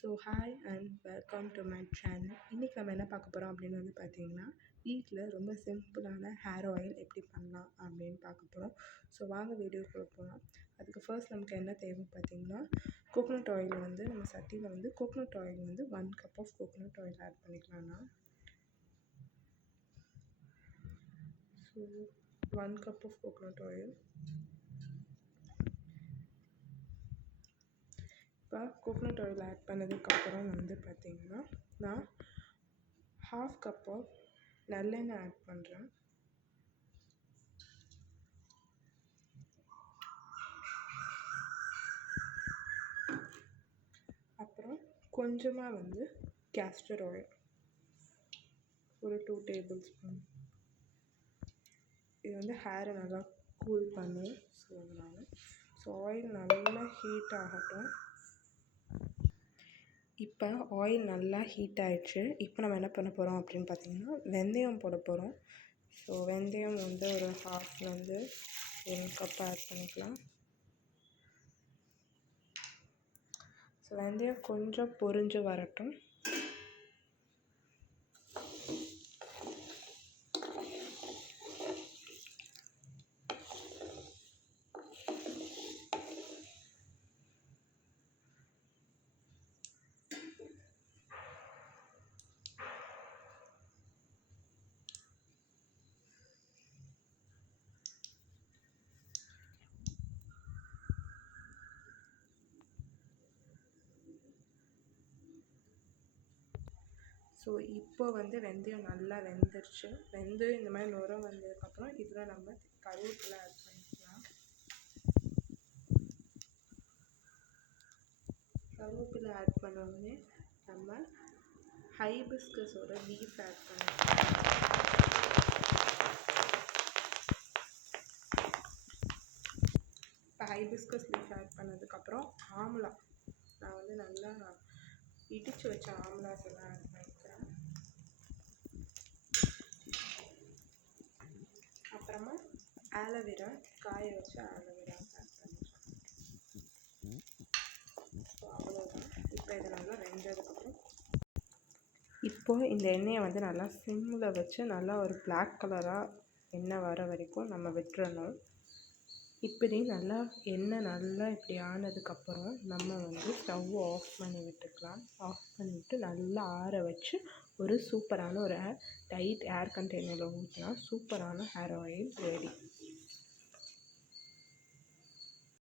So hi and welcome to my channel. இன்றைக்கி நம்ம என்ன பார்க்க போகிறோம் அப்படின்னு வந்து பார்த்திங்கன்னா, வீட்டில் ரொம்ப சிம்பிளான ஹேர் ஆயில் எப்படி பண்ணலாம் அப்படின்னு பார்க்க போகிறோம். ஸோ வாங்க வீடியோக்குள்ள போகலாம். அதுக்கு ஃபர்ஸ்ட் நமக்கு என்ன தேவை பார்த்திங்கன்னா, கோகோனட் ஆயில் வந்து நம்ம சட்டியில் வந்து கோகோனட் ஆயில் வந்து 1 cup of coconut oil add பண்ணிக்கலாம்னா. So 1 cup of coconut oil. இப்போ கோகோனட் ஆயில் ஆட் பண்ணதுக்கப்புறம் வந்து பார்த்திங்கன்னா, நான் 1/2 கப் ஆஃப் நல்லெண்ணெய் ஆட் பண்ணுறேன். அப்புறம் கொஞ்சமாக வந்து கேஸ்டர் ஆயில் ஒரு 2 டேபிள் ஸ்பூன். இது வந்து ஹேரை நல்லா கூல் பண்ணும். ஸோ அதனால் ஆயில் நல்லா ஹீட் ஆகட்டும். இப்போ ஆயில் நல்லா ஹீட் ஆகிடுச்சு. இப்போ நம்ம என்ன பண்ண போகிறோம் அப்படின்னு பார்த்திங்கன்னா, வெந்தயம் போட போகிறோம். ஸோ வெந்தயம் வந்து ஒரு 1/2 கப் ஆட் பண்ணிக்கலாம். ஸோ வெந்தயம் கொஞ்சம் பொரிஞ்சு வரட்டும். ஸோ இப்போ வந்து வெந்தயம் நல்லா வெந்துருச்சு. வெந்தயம் இந்த மாதிரி நுர வந்ததுக்கப்புறம் இதில் நம்ம கருவேப்பிலை ஆட் பண்ணிக்கலாம். கருவேப்பிலை ஆட் பண்ணோடனே நம்ம ஹைபிஸ்கஸோட லீஃப் ஆட் பண்ணிக்கலாம். இப்போ ஹைபிஸ்கஸ் லீஃப் ஆட் பண்ணதுக்கப்புறம் ஆம்லா, நான் வந்து நல்லா இடித்து வச்ச ஆம்லாஸ் எல்லாம் ஆட் பண்ணிக்கிறேன். அப்புறமா ஆலோவேரா, காய வச்ச ஆலோவேரா ஆட் பண்ணிக்கிறேன். ஸோ அவ்வளோதான். இப்போ இதை நல்லா வெந்ததுக்கப்புறம் இப்போது இந்த எண்ணெயை வந்து நல்லா சிம்மில் வச்சு நல்லா ஒரு பிளாக் கலராக எண்ணெய் வர வரைக்கும் நம்ம விட்டுறணும். இப்படி நல்லா எண்ணெய் நல்லா இப்படி ஆனதுக்கப்புறம் நம்ம வந்து ஸ்டவ் ஆஃப் பண்ணி விட்டுக்கலாம். ஆஃப் பண்ணிவிட்டு நல்லா ஆற வச்சு ஒரு சூப்பரான ஒரு டைட் ஏர் கண்டெய்னரில் ஊற்றினா சூப்பரான ஹேர் ஆயில் ரெடி.